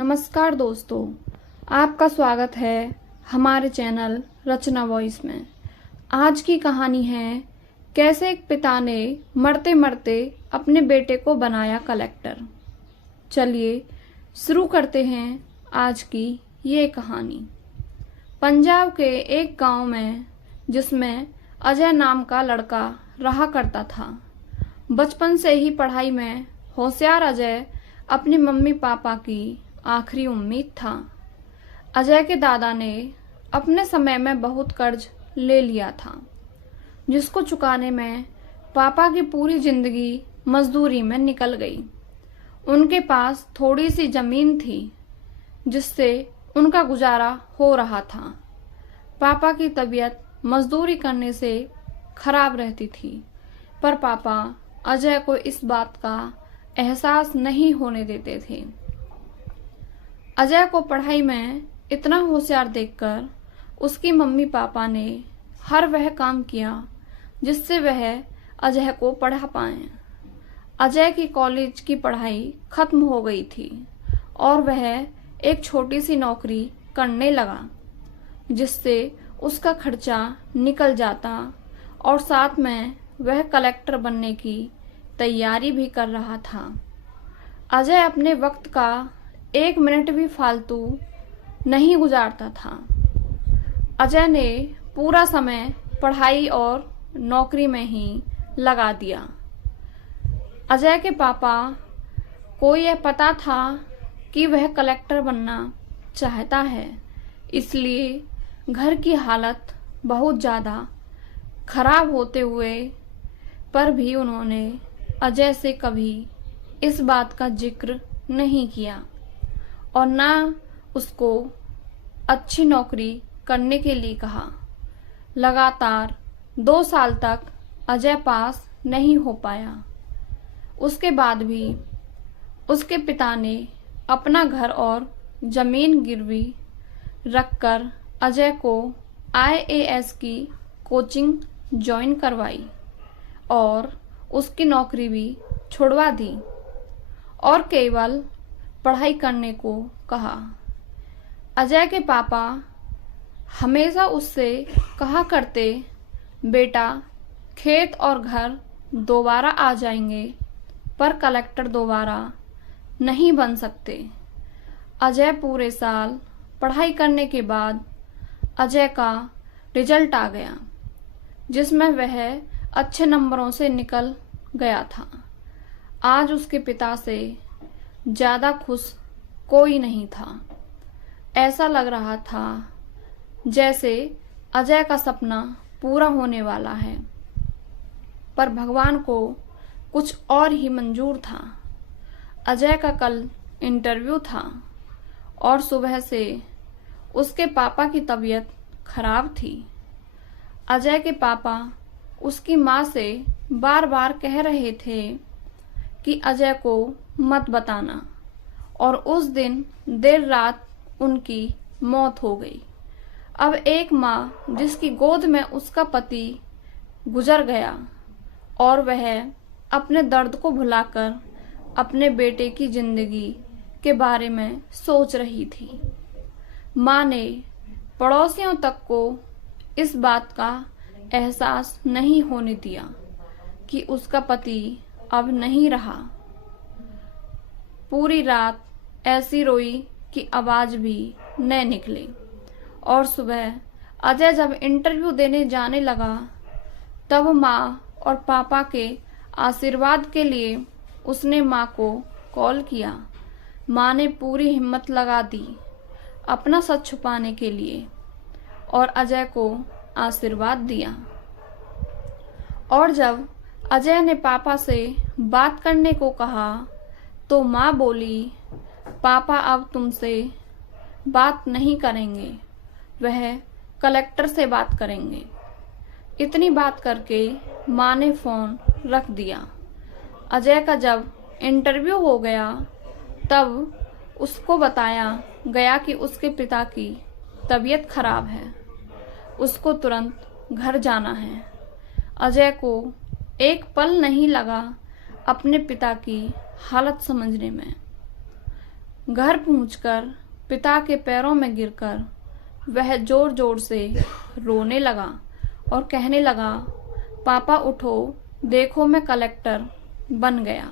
नमस्कार दोस्तों, आपका स्वागत है हमारे चैनल रचना वॉइस में। आज की कहानी है कैसे एक पिता ने मरते मरते अपने बेटे को बनाया कलेक्टर। चलिए शुरू करते हैं आज की ये कहानी। पंजाब के एक गांव में जिसमें अजय नाम का लड़का रहा करता था। बचपन से ही पढ़ाई में होशियार अजय अपनी मम्मी पापा की आखिरी उम्मीद था। अजय के दादा ने अपने समय में बहुत कर्ज ले लिया था, जिसको चुकाने में पापा की पूरी जिंदगी मजदूरी में निकल गई। उनके पास थोड़ी सी जमीन थी जिससे उनका गुजारा हो रहा था। पापा की तबीयत मजदूरी करने से खराब रहती थी, पर पापा अजय को इस बात का एहसास नहीं होने देते थे। अजय को पढ़ाई में इतना होशियार देखकर उसकी मम्मी पापा ने हर वह काम किया जिससे वह अजय को पढ़ा पाएं। अजय की कॉलेज की पढ़ाई खत्म हो गई थी और वह एक छोटी सी नौकरी करने लगा, जिससे उसका खर्चा निकल जाता और साथ में वह कलेक्टर बनने की तैयारी भी कर रहा था। अजय अपने वक्त का एक मिनट भी फालतू नहीं गुजारता था। अजय ने पूरा समय पढ़ाई और नौकरी में ही लगा दिया। अजय के पापा को यह पता था कि वह कलेक्टर बनना चाहता है, इसलिए घर की हालत बहुत ज़्यादा खराब होते हुए पर भी उन्होंने अजय से कभी इस बात का जिक्र नहीं किया और ना उसको अच्छी नौकरी करने के लिए कहा। लगातार 2 साल तक अजय पास नहीं हो पाया। उसके बाद भी उसके पिता ने अपना घर और जमीन गिरवी रखकर अजय को IAS की कोचिंग ज्वाइन करवाई और उसकी नौकरी भी छुड़वा दी और केवल पढ़ाई करने को कहा। अजय के पापा हमेशा उससे कहा करते, बेटा खेत और घर दोबारा आ जाएंगे, पर कलेक्टर दोबारा नहीं बन सकते। अजय पूरे साल पढ़ाई करने के बाद अजय का रिजल्ट आ गया, जिसमें वह अच्छे नंबरों से निकल गया था। आज उसके पिता से ज़्यादा खुश कोई नहीं था। ऐसा लग रहा था जैसे अजय का सपना पूरा होने वाला है, पर भगवान को कुछ और ही मंजूर था। अजय का कल इंटरव्यू था और सुबह से उसके पापा की तबीयत खराब थी। अजय के पापा उसकी माँ से बार बार कह रहे थे कि अजय को मत बताना, और उस दिन देर रात उनकी मौत हो गई। अब एक माँ जिसकी गोद में उसका पति गुजर गया और वह अपने दर्द को भुलाकर अपने बेटे की जिंदगी के बारे में सोच रही थी। माँ ने पड़ोसियों तक को इस बात का एहसास नहीं होने दिया कि उसका पति अब नहीं रहा। पूरी रात ऐसी रोई कि आवाज भी न निकले और सुबह अजय जब इंटरव्यू देने जाने लगा, तब माँ और पापा के आशीर्वाद के लिए उसने माँ को कॉल किया। माँ ने पूरी हिम्मत लगा दी अपना सच छुपाने के लिए और अजय को आशीर्वाद दिया। और जब अजय ने पापा से बात करने को कहा तो माँ बोली, पापा अब तुमसे बात नहीं करेंगे, वह कलेक्टर से बात करेंगे। इतनी बात करके माँ ने फ़ोन रख दिया। अजय का जब इंटरव्यू हो गया तब उसको बताया गया कि उसके पिता की तबीयत खराब है, उसको तुरंत घर जाना है। अजय को एक पल नहीं लगा अपने पिता की हालत समझने में। घर पहुंचकर पिता के पैरों में गिरकर वह जोर जोर से रोने लगा और कहने लगा, पापा उठो, देखो मैं कलेक्टर बन गया।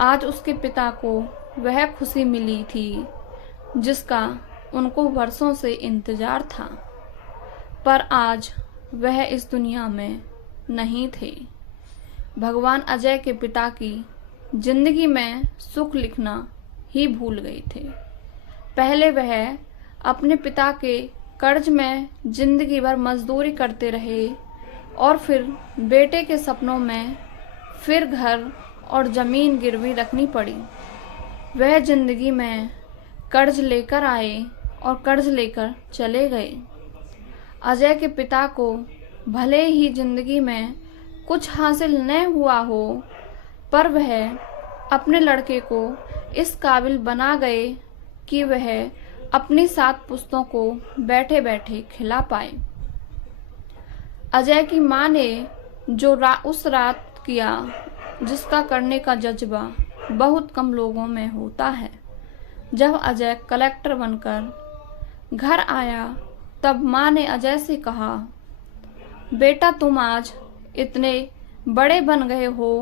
आज उसके पिता को वह खुशी मिली थी जिसका उनको वर्षों से इंतजार था, पर आज वह इस दुनिया में नहीं थे। भगवान अजय के पिता की जिंदगी में सुख लिखना ही भूल गए थे। पहले वह अपने पिता के कर्ज में जिंदगी भर मजदूरी करते रहे और फिर बेटे के सपनों में फिर घर और जमीन गिरवी रखनी पड़ी। वह जिंदगी में कर्ज लेकर आए और कर्ज लेकर चले गए। अजय के पिता को भले ही जिंदगी में कुछ हासिल न हुआ हो, पर वह अपने लड़के को इस काबिल बना गए कि वह अपनी 7 पुश्तों को बैठे बैठे खिला पाए। अजय की माँ ने जो उस रात किया, जिसका करने का जज्बा बहुत कम लोगों में होता है। जब अजय कलेक्टर बनकर घर आया तब माँ ने अजय से कहा, बेटा तुम आज इतने बड़े बन गए हो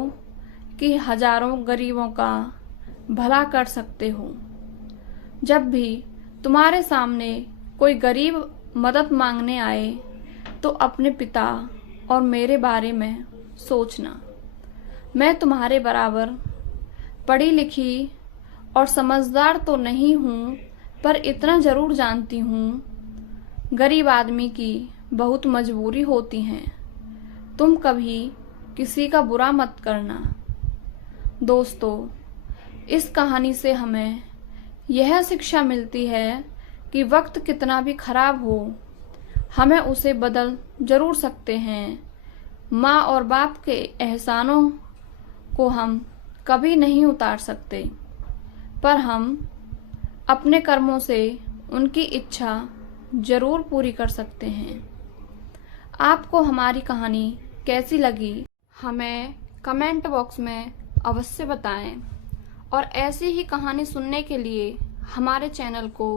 कि हजारों गरीबों का भला कर सकते हो। जब भी तुम्हारे सामने कोई गरीब मदद मांगने आए तो अपने पिता और मेरे बारे में सोचना। मैं तुम्हारे बराबर पढ़ी लिखी और समझदार तो नहीं हूँ, पर इतना जरूर जानती हूँ, गरीब आदमी की बहुत मजबूरी होती है। तुम कभी किसी का बुरा मत करना। दोस्तों, इस कहानी से हमें यह शिक्षा मिलती है कि वक्त कितना भी खराब हो, हमें उसे बदल जरूर सकते हैं। माँ और बाप के एहसानों को हम कभी नहीं उतार सकते, पर हम अपने कर्मों से उनकी इच्छा जरूर पूरी कर सकते हैं। आपको हमारी कहानी कैसी लगी, हमें कमेंट बॉक्स में अवश्य बताएं और ऐसी ही कहानी सुनने के लिए हमारे चैनल को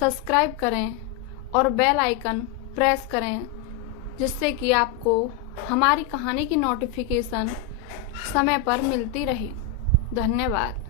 सब्सक्राइब करें और बेल आइकन प्रेस करें, जिससे कि आपको हमारी कहानी की नोटिफिकेशन समय पर मिलती रहे। धन्यवाद।